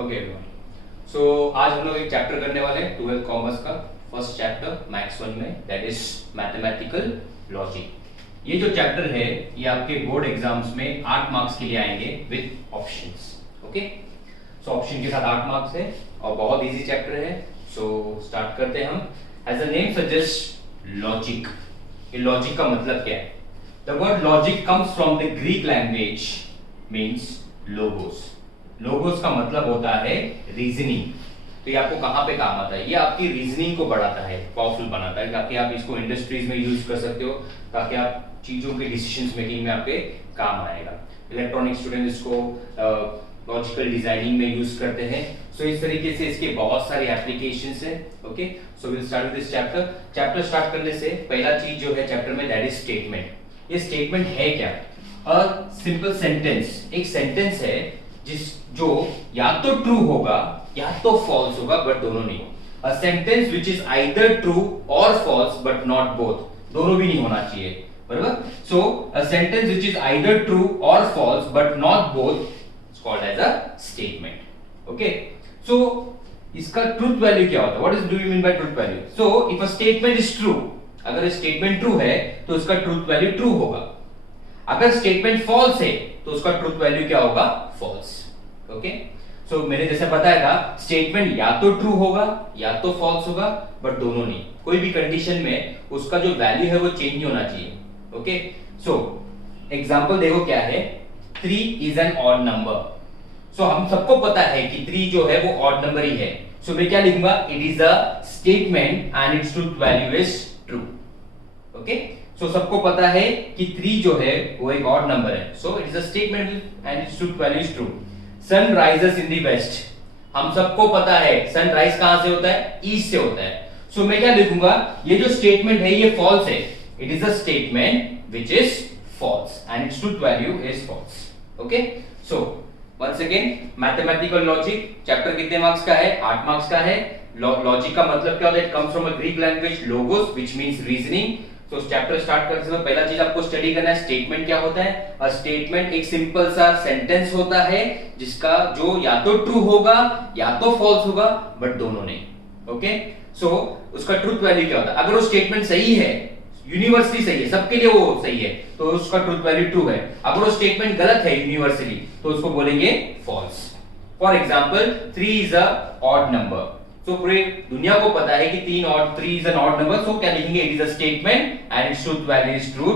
Okay so आज हम लोग एक चैप्टर करने वाले हैं 12th कॉमर्स का फर्स्ट चैप्टर मैथ्स 1 में, दैट इज मैथमेटिकल लॉजिक। ये जो चैप्टर है ये आपके बोर्ड एग्जाम्स में 8 मार्क्स के लिए आएंगे with options. Okay, so option के साथ 8 मार्क्स है और बहुत इजी चैप्टर है। सो स्टार्ट करते हैं हम। As the name suggest logic. ये लॉजिक का मतलब क्या है? The word logic comes from the Greek language means logos. Logos का मतलब होता है रीजनिंग। तो ये आपको कहां पे काम आता है? ये आपकी रीजनिंग को बढ़ाता है, पावरफुल बनाता है, ताकि आप इसको इंडस्ट्रीज में यूज कर सकते हो, ताकि आप चीजों के डिसीजंस मेकिंग में आपके काम आएगा। इलेक्ट्रॉनिक स्टूडेंट इसको लॉजिकल डिजाइनिंग में यूज करते हैं। सो इस तरीके से इसके बहुत सारे एप्लीकेशंस हैं। Okay, so will start with this chapter. Chapter start करने से पहला चीज जो है चैप्टर में, दैट इज स्टेटमेंट। ये स्टेटमेंट है क्या? A simple sentence. एक सेंटेंस है जो या तो ट्रू होगा या तो फॉल्स होगा, बट दोनों नहीं। A sentence which is either true और फॉल्स बट नॉट बोथ। दोनों भी नहीं होना चाहिए, बराबर। So a sentence which is either true और false but not both is called as a statement. Okay, so इसका ट्रूथ वैल्यू क्या होता है? What is do you mean by truth value? So if a statement is true, अगर statement true है तो उसका truth value true होगा। अगर स्टेटमेंट फॉल्स है तो उसका ट्रूथ वैल्यू क्या होगा? फॉल्स। ओके, सो मैंने जैसे बताया था, स्टेटमेंट या तो ट्रू होगा या तो फॉल्स होगा, बट दोनों नहीं। कोई भी कंडीशन में उसका जो वैल्यू है वो चेंज नहीं होना चाहिए। ओके, सो एग्जांपल देखो क्या है। 3 इज एन ऑड नंबर। सो हम सबको पता है कि 3 जो है वो ऑड नंबर ही है। सो मैं क्या लिखूंगा? It is a statement and its truth value is true. Okay, so सबको पता है कि 3 जो है वो एक ऑड नंबर है। So it is a statement and its truth value is true. Sun rises in the west. हम सबको पता है सनराइज कहां से होता है? ईस्ट से होता है। सो मैं क्या लिखूंगा? ये जो स्टेटमेंट है ये फॉल्स है। It is a statement which is false and its truth value is false. Okay, so once again mathematical logic chapter कितने मार्क्स का है? 8 मार्क्स का है। लॉजिक का मतलब क्या होता है? It comes from a Greek language logos which means reasoning. तो चैप्टर स्टार्ट करने से पहला चीज आपको स्टडी करना है, स्टेटमेंट क्या होता है। अ स्टेटमेंट एक सिंपल सा सेंटेंस होता है जिसका जो या तो ट्रू होगा या तो फॉल्स होगा, बट दोनों नहीं। ओके, सो उसका ट्रूथ वैल्यू क्या होता है? अगर वो स्टेटमेंट सही है, यूनिवर्सली सही है, सबके लिए वो सही है, तो उसका ट्रूथ वैल्यू ट्रू है। अगर वो स्टेटमेंट गलत है यूनिवर्सली, तो उसको बोलेंगे false. For example 3 is a odd number. तो पूरे दुनिया को पता है कि 3 is an odd number. So क्या लिखेंगे? It is a statement and its truth value is true.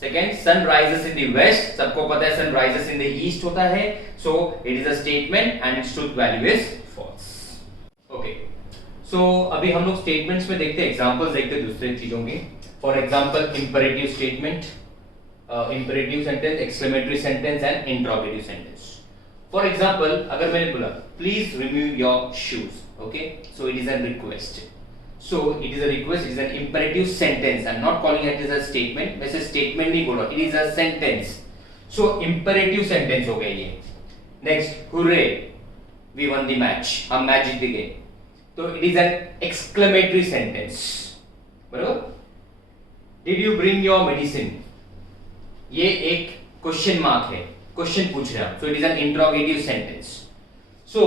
Second, sun rises in the west. सबको पता है sun rises in the east होता है। So it is a statement and its truth value is false. Okay, so अभी हम लोग statements में देखते हैं, एग्जांपल्स देखते हैं दूसरे चीजों के। For example imperative statement, imperative sentence, exclamatory sentence and interrogative sentence. For example अगर मैंने बोला please remove your shoes, okay, so it is a request. So it is a request, it is an imperative sentence. I'm not calling it as a statement. वैसे statement नहीं बोल रहा, it is a sentence. So imperative sentence हो गया ये। Next, hooray, we won the match. हम match जीत गए। तो it is an exclamatory sentence. बराबर? Did you bring your medicine? ये एक क्वेश्चन मार्क है, क्वेश्चन पूछ रहा है। So it is an interrogative sentence. सो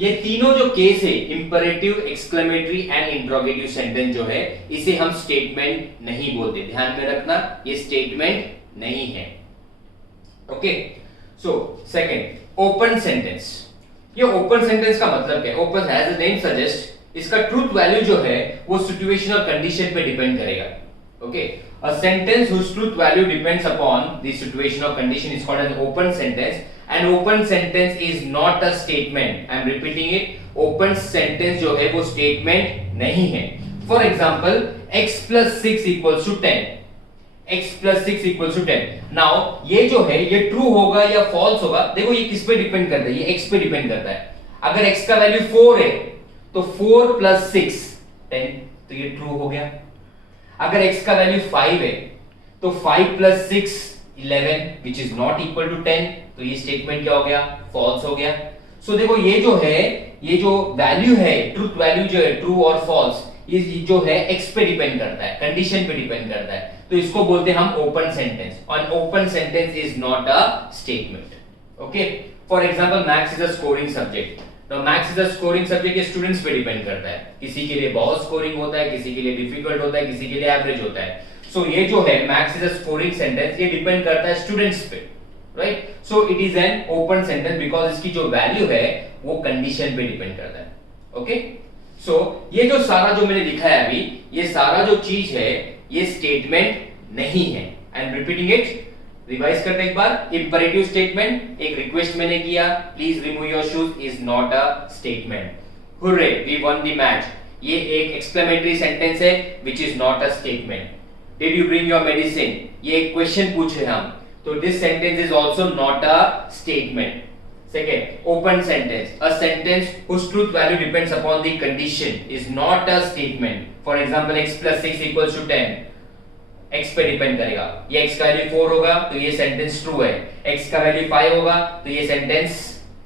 ये तीनों जो केस है, imperative, exclamatory and interrogative sentence जो है, इसे हम स्टेटमेंट नहीं बोलते। ध्यान में रखना, ये स्टेटमेंट नहीं है। Okay, so second, open sentence. ये ओपन सेंटेंस का मतलब क्या है? Open as the name suggest, इसका ट्रूथ वैल्यू जो है वो सिचुएशन और कंडीशन पे डिपेंड करेगा। Okay, a sentence whose truth value depends upon the situation or condition is called an open sentence. An open sentence is not a statement. I am repeating it. Open sentence जो है वो statement नहीं है। For example, x plus 6 equals to 10. x plus 6 equals to 10. Now ये जो है ये true होगा या false होगा? देखो ये किस पे डिपेंड करता है? ये x पे डिपेंड करता है। अगर x का वैल्यू 4 है तो 4 plus 6 10, तो ये true हो गया। अगर x का वैल्यू 5 है तो 5 plus 6 11 which is not equal to 10, तो ये स्टेटमेंट क्या हो गया? फॉल्स हो गया। सो देखो ये जो है, ये जो वैल्यू है, ट्रूथ वैल्यू जो है ट्रू और फॉल्स, ये जो है x पे डिपेंड करता है, कंडीशन पे डिपेंड करता है। तो इसको बोलते हैं हम open sentence. An open sentence is not a statement. Okay, for example maths is a scoring subject. तो maths is a scoring subject, ये स्टूडेंट्स पे डिपेंड करता है, किसी के लिए बहुत स्कोरिंग होता है, किसी के लिए डिफिकल्ट होता है, किसी के लिए एवरेज होता है। सो ये जो है maths is a scoring sentence, ये डिपेंड करता है स्टूडेंट्स पे, right. So it is an open sentence because इसकी जो वैल्यू है वो कंडीशन पे डिपेंड करता है, ओके। सो ये जो सारा जो मैंने लिखा है अभी, ये सारा जो चीज है ये स्टेटमेंट नहीं है। I am repeating it, revise करते एक बार। इंपरेटिव स्टेटमेंट, एक रिक्वेस्ट मैंने किया, please remove your shoes, is not a statement. Hurray we won the match, ये एक एक्सक्लेमेटरी सेंटेंस है which is not a statement. Did you bring your medicine, ये एक क्वेश्चन पूछे हम, तो this sentence is also not a statement. Second, open sentence, a sentence whose truth value depends upon the condition is not a statement. For example, x plus 6 equals to 10, x पे depend करेगा, ये x का value 4 होगा तो ये sentence true है, x का value 5 होगा तो ये सेंटेंस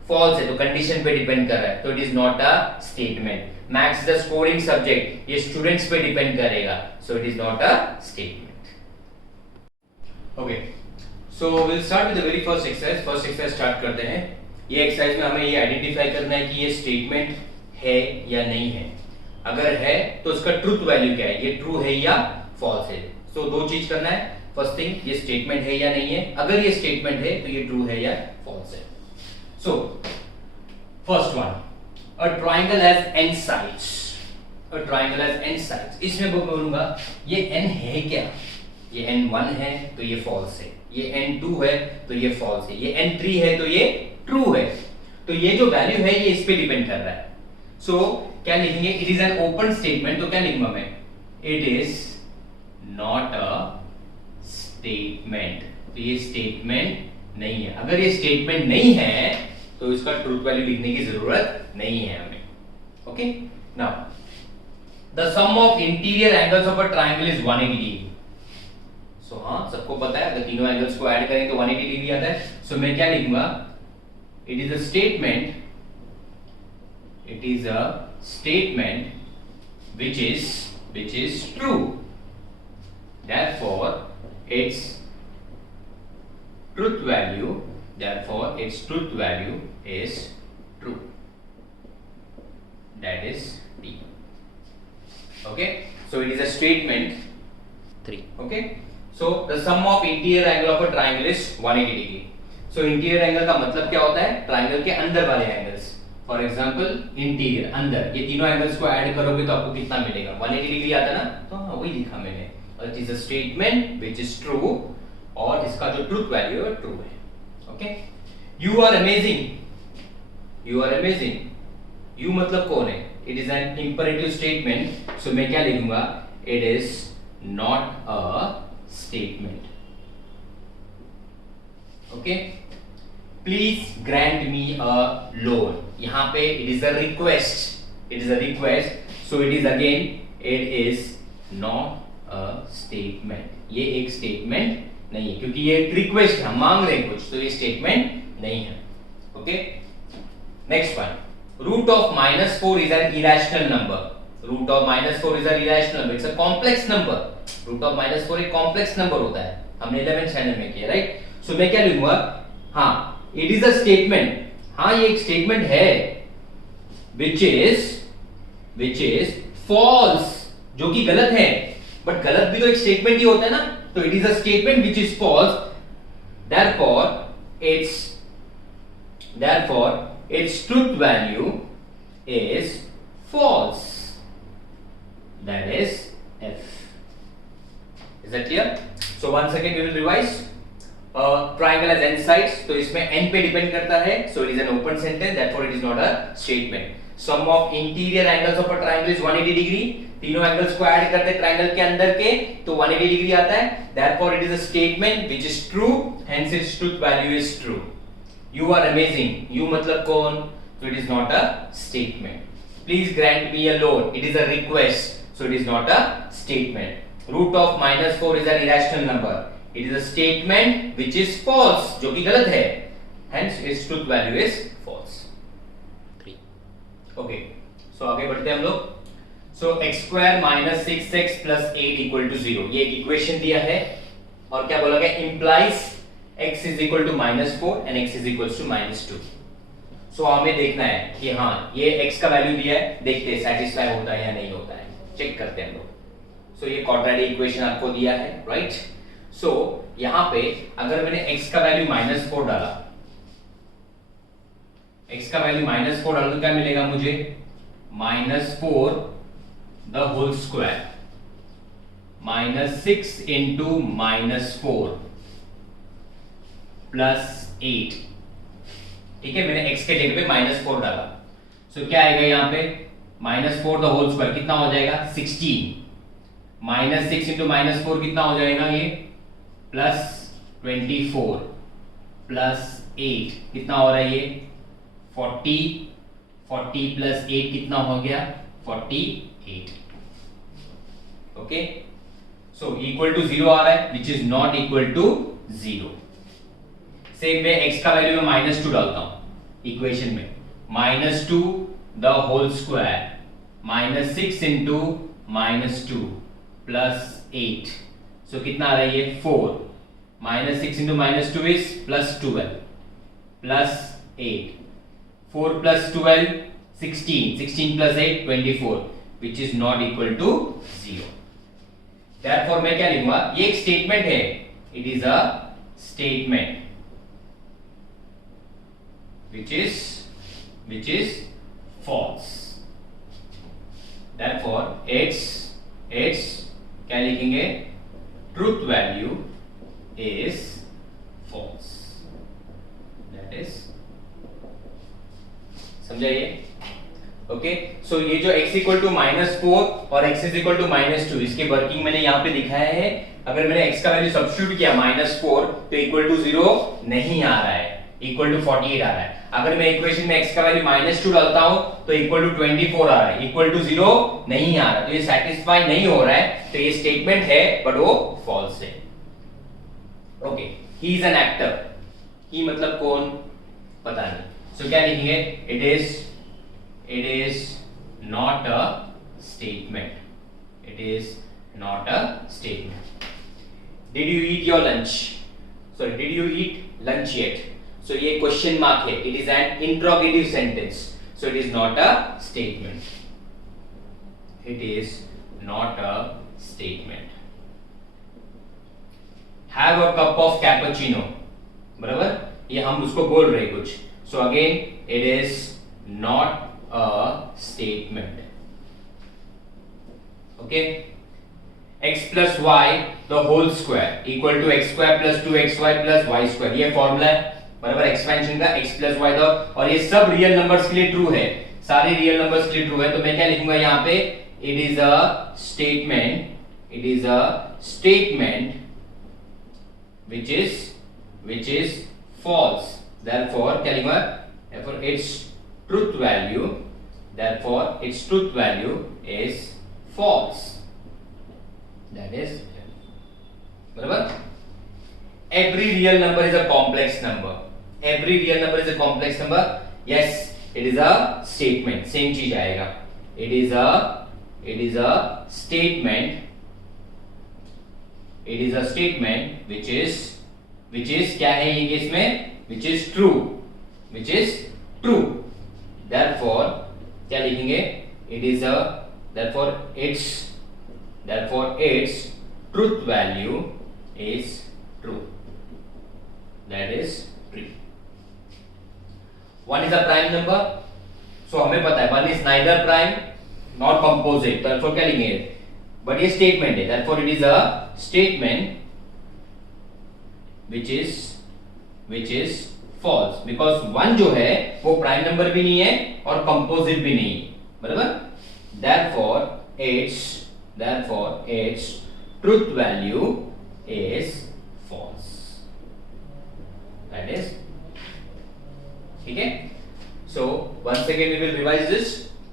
फॉल्स है, तो कंडीशन पे डिपेंड कर रहा है, तो it is not a statement. Maths is a scoring subject, ये स्टूडेंट्स पे डिपेंड करेगा, सो it is not a statement. Okay, so will start with the very first exercise. First exercise start करते हैं। ये एक्सरसाइज में हमें ये आइडेंटिफाई करना है कि ये स्टेटमेंट है या नहीं है। अगर है तो उसका ट्रूथ वैल्यू क्या है, ये ट्रू है या फॉल्स है। सो दो चीज करना है, फर्स्ट थिंग ये स्टेटमेंट है या नहीं है, अगर ये स्टेटमेंट है तो ये ट्रू है या फॉल्स है। So first one, a triangle has n sides, a triangle has n sides. इसमें मैं बोलूंगा ये n है क्या, ये n1 है तो ये फॉल्स है, ये n2 है तो ये फॉल्स है, ये n3 है तो ये ट्रू है। तो ये जो वैल्यू है ये इस पे डिपेंड कर रहा है। सो क्या लिखेंगे, it is an open statement, तो क्या लिखूंगा मैं, it is not a statement, तो ये स्टेटमेंट नहीं है। अगर ये स्टेटमेंट नहीं है तो इसका ट्रूथ वैल्यू लिखने की जरूरत नहीं है हमें, okay. Now the sum of interior angles of a triangle is 180 degree. So हाँ, सबको पता है अगर तीनों एंगल्स को ऐड करें तो 180 डिग्री आता है। सो मैं क्या लिखूंगा, it is a statement, it is a statement which is true, therefore its truth value is true, that is T, okay. So it is a statement 3, okay. So the sum of interior angle of a triangle is 180 degree. So interior angle का मतलब क्या होता है, triangle के अंदर वाले angles. For example interior, अंदर, ये तीनों एंगल्स को ऐड करोगे तो आपको कितना मिलेगा, 180 डिग्री आता ना, तो हाँ वही लिखा मैंने। It is a statement which is true, और इसका जो ट्रूथ वैल्यू है ट्रू है, okay. You are amazing, you are amazing, you मतलब कौन है, it is an imperative statement, so मैं क्या लिखूंगा, it is not a statement, okay. Please grant me a loan, यहां पे it is a request, it is a request, so it is again, it is not a statement, ये एक statement नहीं है क्योंकि ये एक रिक्वेस्ट, हम मांग रहे हैं कुछ, तो ये स्टेटमेंट नहीं है, okay. Next one, root of -4 is an irrational number, root of -4 is an irrational number, it's a complex number. Root of -4 एक कॉम्प्लेक्स नंबर होता है, हमने 11th चैनल में किया, राइट। सो मैं क्या लिखूंगा, हाँ इट इज अ स्टेटमेंट, हाँ ये एक स्टेटमेंट है, which is false, जो कि गलत है, बट गलत भी तो एक स्टेटमेंट ही होता है ना, तो it is a statement which is false, therefore its truth value is false, that is F. Is that clear? So once again we will revise. Triangle has n sides, तो इसमें n पे depend करता है, so it is an open sentence, therefore it is not a statement. Sum of interior angles of a triangle is 180 degree, तीनों angles को add करते triangle के अंदर के तो 180 डिग्री आता है, therefore it is a statement which is true, hence its truth value is true. You are amazing, you मतलब कौन, so it is not a statement. Please grant me a loan, it is a request, so it is not a statement. Root of -4 is an irrational number, it is a statement which is false, जो कि गलत है, hence its truth value is false. 3. Okay, so आगे बढ़ते हैं हम लोग। So x square minus 6x plus 8 equal to 0, ये एक इक्वेशन दिया है और क्या बोला गया, implies x is equal to -4 and x is equals to -2. सो हमें देखना है कि हाँ ये x का वैल्यू दिया है, देखते हैं सेटिस्फाई होता है या नहीं होता है, चेक करते हैं हम लोग। सो ये क्वाड्रेटिक इक्वेशन आपको दिया है, राइट। सो यहां पे अगर मैंने x का वैल्यू -4 डाला, x का वैल्यू -4 डाला तो क्या मिलेगा मुझे, -4 द होल स्क्वायर -6 इंटू -4 +8। ठीक है, मैंने x के जगह पे -4 डाला। सो क्या आएगा यहाँ पे, -4 द होल स्क्वायर कितना हो जाएगा 16, -6 इंटू -4 कितना हो जाएगा ये +24 +8 कितना हो रहा है ये 40, 40 + 8 कितना हो गया 48। ओके, सो इक्वल टू 0 आ रहा है, which is not equal to 0। Same way x का वैल्यू मैं -2 डालता हूं इक्वेशन में, -2 the whole square -6 into -2 +8। So कितना आ रहा है ये 4, -6 into -2 is +12 +8, 4 + 12 16, 16 + 8 24, which is not equal to 0। Therefore मैं क्या लिखूंगा, ये एक स्टेटमेंट है, it is a statement which is false। Therefore its क्या लिखेंगे, truth value is false। That is, समझाइए। ओके, सो ये जो x इक्वल टू -4 और x इज इक्वल टू -2, इसकी वर्किंग मैंने यहाँ पे दिखाया है। अगर मैंने x का वैल्यू सब्स्टिट्यूट किया -4 तो इक्वल टू 0 नहीं आ रहा है, इक्वल टू 48 आ रहा है। अगर मैं इक्वेशन में x का वैल्यू -2 डालता हूं तो इक्वल टू 24 आ रहा है, इक्वल टू 0 नहीं आ रहा, तो ये सेटिस्फाई नहीं हो रहा है, तो ये स्टेटमेंट है बट वो फॉल्स है। Okay, he is an actor, he मतलब कौन पता नहीं। सो क्या लिखेंगे, it is not a statement, it is not a statement. Did you eat your lunch, sorry did you eat lunch yet, so ये question mark है, it is an interrogative sentence, so it is not a statement, it is not a statement। have a cup of cappuccino, बराबर, ये हम उसको बोल रहे हैं कुछ, so again it is not a statement। okay, x plus y the whole square equal to x square plus 2xy plus y square, ये formula है बराबर एक्सपेंशन का, x प्लस वाई था, और ये सब रियल नंबर्स के लिए ट्रू है, सारे रियल नंबर्स के लिए ट्रू है। तो मैं क्या लिखूंगा यहाँ पे, it is a statement, it is a statement which is false। therefore क्या लिखूंगा, therefore its truth value is false। that is बराबर। every real number is a complex number, every real number is a complex number, yes it is a statement, same चीज आएगा, it is a statement, it is a statement which is क्या है ये case में, which is true। therefore क्या लिखेंगे, it is a therefore its truth value is true, that is true। one is a prime number, so हमें पता है one is neither prime nor composite, therefore क्या लिखेंगे, but ये statement है, therefore it is a statement which is false, because one जो है वो prime number भी नहीं है और composite भी नहीं है, बराबर। therefore its truth value is false, that is, ठीक है। so once again we will revise this।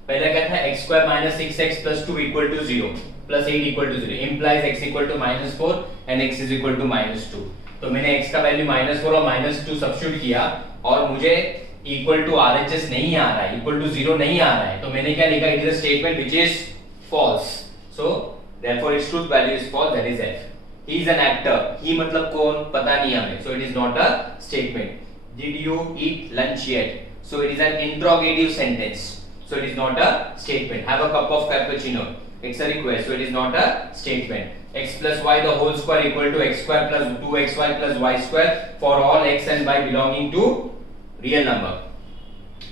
पहला क्या था, x square minus 6x plus 2 equal to 0 plus 8 equal to 0 implies x equal to -4 and x is equal to -2। तो मैंने x का value -4 और -2 substitute किया और मुझे इक्वल टू RHS नहीं आ रहा है, इक्वल टू 0 नहीं आ रहा है, तो मैंने क्या लिखा, it is a statement which is false, so therefore its truth value is false, that is f। he is an actor, he मतलब कौन पता नहीं हमें, so it is not a statement। did you eat lunch yet, So it is an interrogative sentence. So it is not a statement. Have a cup of cappuccino. It's a request. So it is not a statement. X plus y the whole square equal to x square plus 2xy plus y square for all x and y belonging to real number.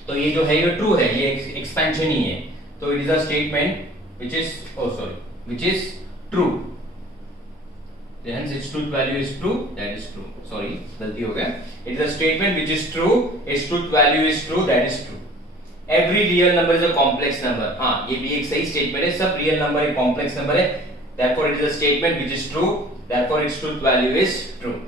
तो ये जो है ये true है, ये expansion ही है. तो it is a statement which is which is true. Hence its truth value is true. That is true. Sorry, गलती हो गया. It is a statement which is true. Its truth value is true. That is true. Every real number is a complex number. हाँ, ये भी एक सही statement है. सब रियल नंबर एक कॉम्प्लेक्स नंबर है. Therefore, it is a statement which is true. Therefore, its truth value is true.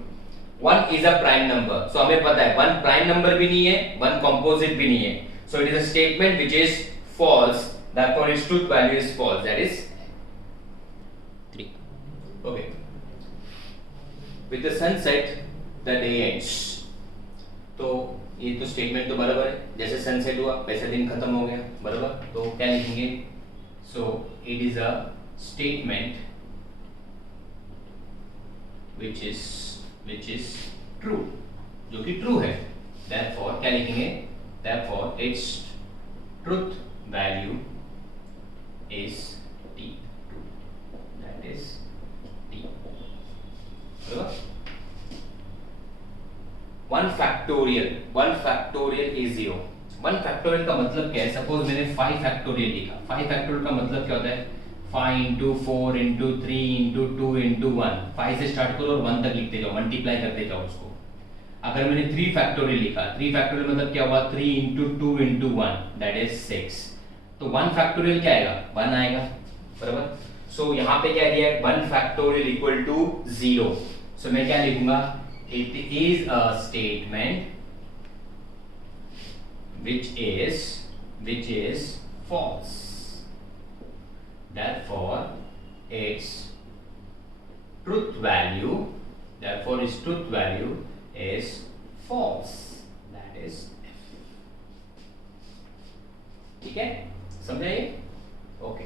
One is a prime number. So हमें पता है one prime number भी नहीं है, one composite भी नहीं है. So it is a statement which is false. Therefore, its truth value is false. That is 3. Okay. With the sunset, the day ends. तो ये तो स्टेटमेंट तो बराबर है. जैसे सनसेट हुआ वैसे दिन खत्म हो गया, बराबर. तो क्या लिखेंगे? So it is a statement which is true, जो कि true है. Therefore क्या लिखेंगे? Therefore its truth value is t. That is t. बराबर. 1 factorial is 0. 1 factorial का मतलब क्या है? सपोज मैंने 5 factorial लिखा. 5 factorial का मतलब क्या होता है? 5 into 4 into 3 into 2 into 1. 5 से स्टार्ट करो और 1 तक लिखते जाओ, मल्टीप्लाई करते जाओ उसको. अगर मैंने 3 factorial लिखा, 3 factorial मतलब क्या हुआ? 3 into 2 into 1, that is 6. तो 1 factorial क्या आएगा? 1 आएगा, बराबर. सो यहाँ पे क्या दिया है? 1 factorial equal to 0. सो मैं क्या लिखूंगा? It is a statement which is false. Therefore its truth value is false. That is F. ठीक है, समझे? ओके.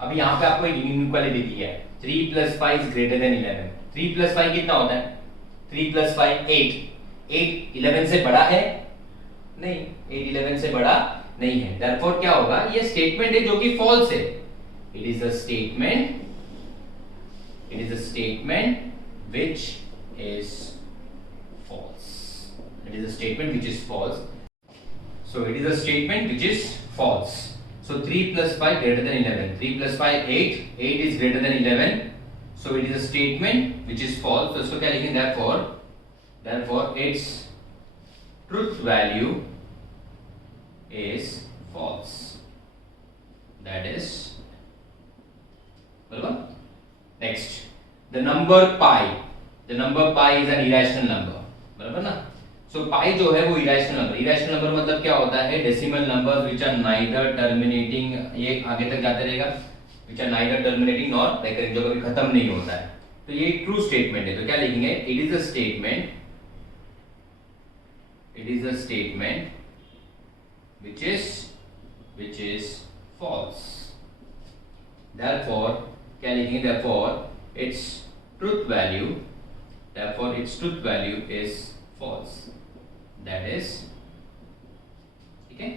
अब यहाँ पे आपको एक इनइक्वालिटी दी है. 3 plus 5 is greater than 11. 3 plus 5 कितना होता है? 3 plus 5 8. 8 11 से बड़ा है? नहीं, 8 11 से बड़ा नहीं है. Therefore क्या होगा? ये स्टेटमेंट है जो कि false है. It is a statement which is false. It is a statement which is false. So it is a statement which is false. So 3 plus 5 greater than 11. 3 plus 5 8. 8 is greater than 11. So it is a statement which is false. तो इसको क्या लिखेंगे? Therefore its truth value is false. That is बराबर. Next, the number pi is an irrational number, बराबर ना. So pi जो है वो irrational number मतलब क्या होता है? Decimal numbers which are neither terminating, ये आगे तक जाते रहेगा, which are neither terminating nor recurring, जो कभी खत्म नहीं होता है. तो ये ट्रू स्टेटमेंट है. तो क्या लिखेंगे? It is a statement which is false. Therefore क्या लिखेंगे? Therefore its truth value is false. That is ठीक है.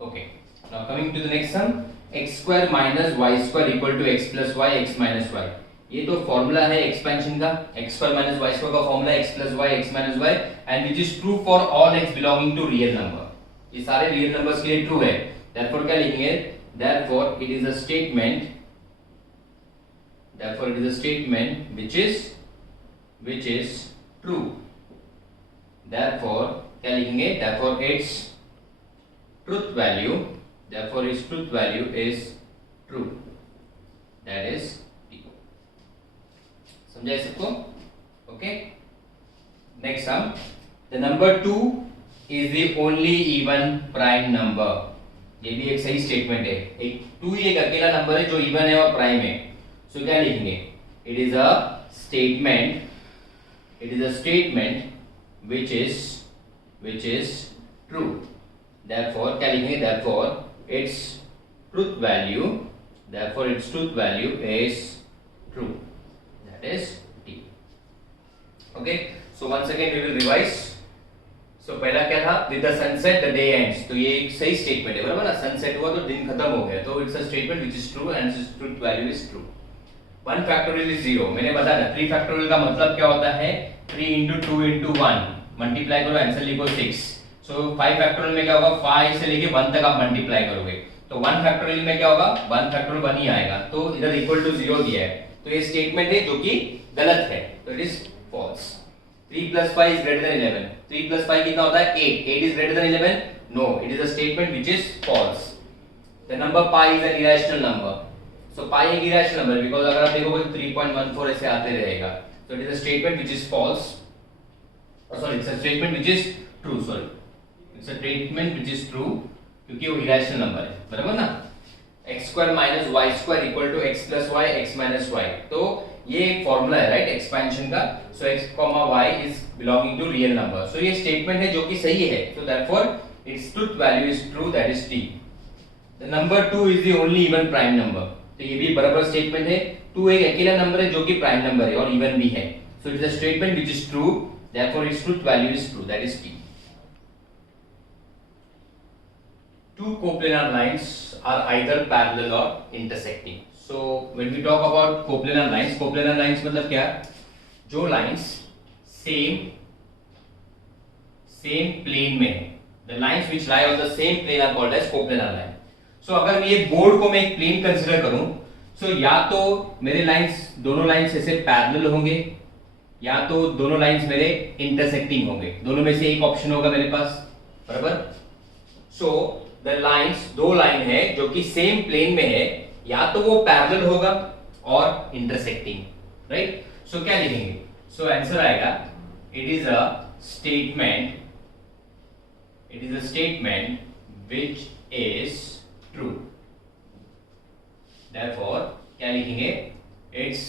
Okay. Now coming to the next sum. X square minus y square equal to x plus y x minus y. ये तो formula है expansion का. x square minus y square का formula x plus y x minus y and which is true for all x belonging to real number. ये सारे real numbers के लिए true है. Therefore क्या लिखेंगे? Therefore it is a statement which is true. Therefore क्या लिखेंगे? Therefore its truth value is true. That is T. समझा सबको? Okay. Next sum. The number 2 is the only even prime number. ये भी एक सही स्टेटमेंट है. एक 2 ही एक अकेला नंबर है जो इवन है और प्राइम है. सो क्या लिखेंगे? It is a statement which is true. Therefore क्या लिखेंगे? Therefore its truth value is true. That is T. Okay. So once again we will revise. सो पहला क्या था, with the sunset the day ends, तो ये एक सही स्टेटमेंट है, बराबर ना, सनसेट हुआ तो दिन खत्म हो गया, तो it's a statement which is true and it's truth value is true. 1 factorial is 0, मैंने बताया था 3 फैक्टोरियल का मतलब क्या होता है, 3 into 2 into 1 मल्टीप्लाई करो आंसर लिखो 6। सो 5 फैक्टोरियल में क्या होगा, 5 से लेके 1 तक आप मल्टीप्लाई करोगे, तो 1 फैक्टोरियल में क्या होगा, 1 फैक्टोरियल 1 ही आएगा, तो इधर इक्वल टू 0 दिया है, तो ये स्टेटमेंट है जो कि गलत है, तो it is false. 3 plus 5 is greater than 11, 3 plus 5 कितना होता है 8, 8 is greater than 11, no, it is a statement which is false। the number pi is an irrational number, so pi एक irrational number because अगर आप देखोगे तो 3.14 ऐसे आते रहेगा, so it is a statement which is false, sorry it's a statement which is true, sorry it's a statement which is true क्योंकि वो irrational number है, बराबर ना, x square minus y square equal to x plus y x minus y, तो ये एक formula है right expansion का, so x, y is belonging to real number, so ये स्टेटमेंट है जो कि सही है, so therefore its truth value is true, that is t। The number 2 is the only even prime number, तो ये भी बराबर स्टेटमेंट है, 2 एक अकेला नंबर है जो कि प्राइम नंबर है और इवन भी है, so it is a statement which is true, therefore its truth value is true, that is t। Two coplanar lines are either parallel or intersecting. So when we talk about coplanar lines मतलब क्या, जो lines same plane में है, the lines which lie on the same plane are called as coplanar line। So अगर ये board को मैं एक प्लेन कंसीडर करूं, so या तो मेरे लाइंस दोनों लाइंस ऐसे पैरेलल होंगे या तो दोनों लाइंस मेरे इंटरसेक्टिंग होंगे, दोनों में से एक ऑप्शन होगा मेरे पास, बराबर। सो द लाइंस, दो लाइन है जो कि सेम प्लेन में है, या तो वो पैरेलल होगा और इंटरसेक्टिंग, राइट। सो क्या लिखेंगे, सो आंसर आएगा it is a statement which is true, therefore क्या लिखेंगे, it's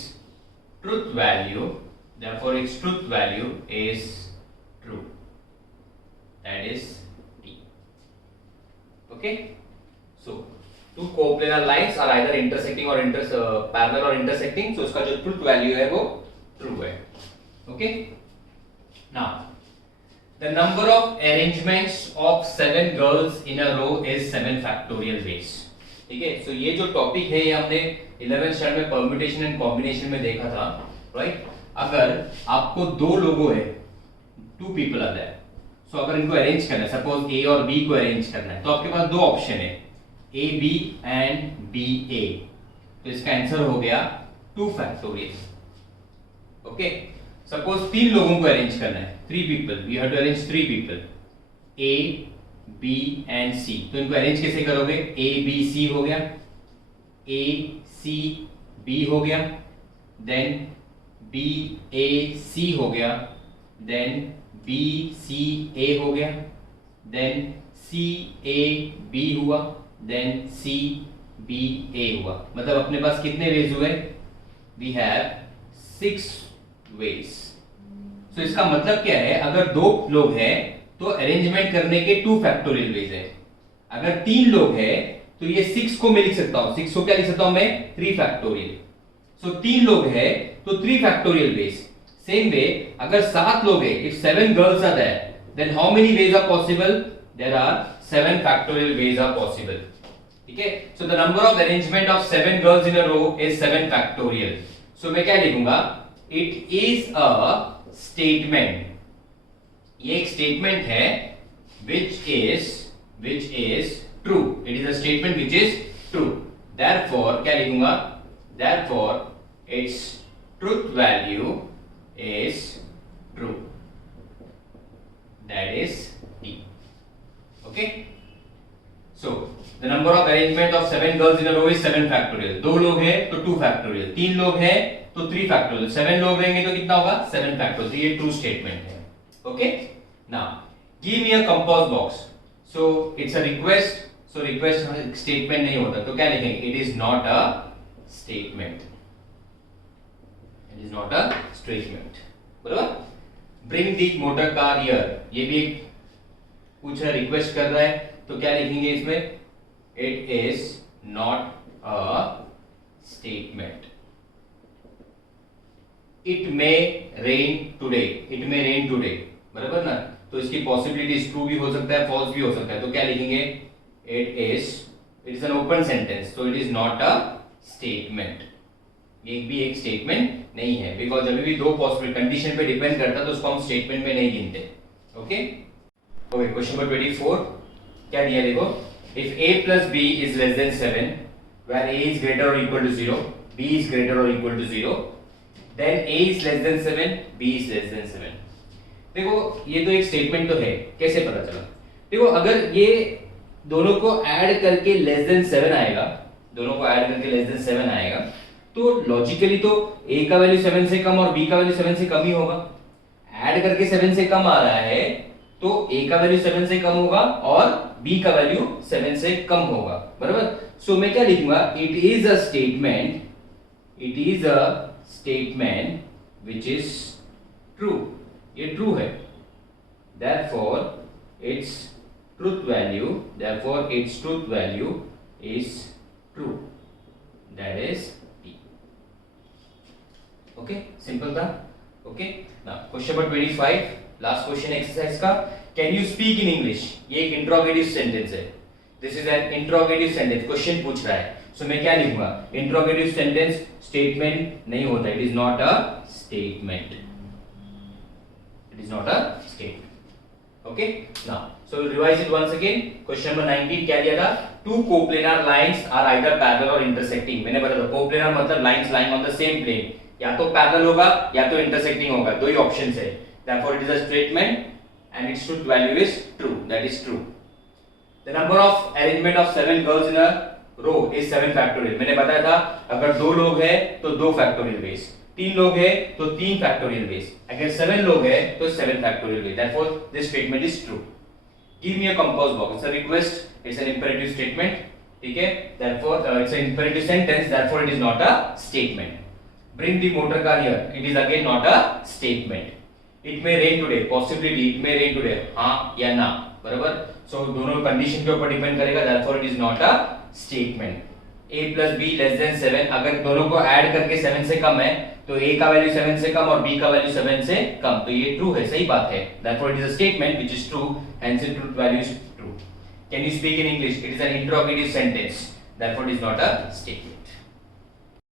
truth value, therefore its truth value is true, that is t। okay, so two coplanar lines are either intersecting or parallel or intersecting, so उसका जो truth value है वो true है। okay, now the number of arrangements of 7 girls in a row is 7 factorial ways। ठीक है, सो ये जो topic है ये हमने 11th स्टैंडर्ड में परम्यूटेशन एंड कॉम्बिनेशन में देखा था, राइट। अगर आपको दो लोगों है, 2 पीपल आर देयर, सो अगर इनको अरेंज करना है, सपोज ए और बी को अरेंज करना है, तो आपके पास दो ऑप्शन है, ए बी एंड बी ए, तो इसका आंसर हो गया 2 फैक्टोरियल। ओके, सपोज 3 लोगों को अरेंज करना है, 3 people, we have to arrange 3 people, A B and C, तो इनको अरेंज कैसे करोगे, ए बी सी हो गया, ए सी बी हो गया, देन बी ए सी हो गया, देन बी सी ए हो गया, देन सी ए बी हुआ, देन सी बी ए हुआ, मतलब अपने पास कितने वेज हुए, वी हैव 6 वेज। सो इसका मतलब क्या है, अगर 2 लोग हैं तो अरेंजमेंट करने के 2 फैक्टोरियल वेज है, अगर 3 लोग हैं तो ये 6 को मैं लिख सकता हूं, 6 को क्या लिख सकता हूं मैं, 3 फैक्टोरियल। सो 3 लोग हैं तो 3 फैक्टोरियल वेज। सेम वे अगर 7 लोग हैं, if 7 girls are there, then how many ways are possible, there are 7 factorial ways are possible. ठीक है, so the number of arrangement of 7 girls in a row is 7 factorial. So मैं क्या लिखूंगा, it is a statement, ये एक statement है which is true, it is a statement which is true, therefore क्या लिखूंगा, therefore its truth value is true, that is t। okay, so the number of arrangement of 7 girls in a row is 7 factorial। 2 लोग हैं तो 2 factorial, 3 लोग हैं तो 3 factorial, 7 लोग रहेंगे तो कितना होगा, 7 factorial। तो ये ट्रू स्टेटमेंट है। okay, now give me a compost box, so it's a request, so request statement नहीं होता, तो क्या लिखेंगे, it is not a statement, it is not a statement, बराबर। bring the motor car here, ये भी एक कुछ रिक्वेस्ट कर रहा है, तो क्या लिखेंगे इसमें, it is not a statement। it may rain today, it may rain today, बराबर ना, तो इसकी पॉसिबिलिटी ट्रू भी हो सकता है, फॉल्स भी हो सकता है। तो क्या लिखेंगे? It is an open sentence, तो it is not a statement. ये भी एक स्टेटमेंट नहीं है, बिकॉज जब भी दो पॉसिबल कंडीशन पे डिपेंड करता है तो उसको हम स्टेटमेंट में नहीं गिनते। ओके ओके, क्वेश्चन नंबर 24 क्या दिया देखो, if a plus b is less than 7 where a is greater or equal to 0, b is greater or equal to 0, then a is less than 7, b is less than 7। देखो ये तो एक statement तो है, कैसे पता चला? देखो अगर ये दोनों को ऐड करके लेस देन 7 आएगा, दोनों को ऐड करके लेस देन 7 आएगा, तो लॉजिकली तो a का वैल्यू 7 से कम और b का वैल्यू 7 से कम ही होगा। ऐड करके 7 से कम आ रहा है तो a का वैल्यू 7 से कम होगा और b का वैल्यू 7 से कम होगा, बराबर। सो मैं क्या लिखूंगा? It is a statement, it is a statement which is true, ये ट्रू है, therefore its truth value, therefore its truth value is true, that is t। okay, simple था। okay, now question number 25, last question exercise का, can you speak in English. ये एक interrogative sentence है, this is an interrogative sentence, question पूछ रहा है। सो मैं क्या लिखूंगा? इंट्रोगेटिव सेंटेंस स्टेटमेंट नहीं होता, it is not a statement, it is not a statement. Okay, now so revise it once again. Question number 19 क्या दिया था? Two coplanar lines are either parallel or intersecting. मैंने बताया कोप्लेनर मतलब lines lying on the same plane, या तो parallel होगा या तो इंटरसेक्टिंग होगा, दो ही ऑप्शंस है। Therefore, it is a statement and its truth value is true. That is true. The number of arrangement of 7 girls in a row is 7 factorial. मैंने बताया था अगर 2 लोग हैं तो 2 factorial ways, 3 लोग हैं तो 3 factorial ways, अगर 7 लोग हैं तो 7 factorial ways. Therefore, this statement is true. Give me a compost box. It's a request. It's an imperative statement. ठीक है? Therefore, it's an imperative sentence. Therefore, it is not a statement. Bring the motor car here. It is again not a statement. It may rain today, possibility it may rain today, हाँ या ना, बराबर। सो दोनों condition के ऊपर depend करेगा, therefore it is not a statement. a plus b less than 7, अगर दोनों को ऐड करके 7 से कम है तो a का वैल्यू 7 से कम और b का वैल्यू 7 से कम, तो ये ट्रू है, सही बात है। Therefore it is a statement which is true, hence it truth value is true. Can you speak in English? It is an interrogative sentence, therefore it is not a statement.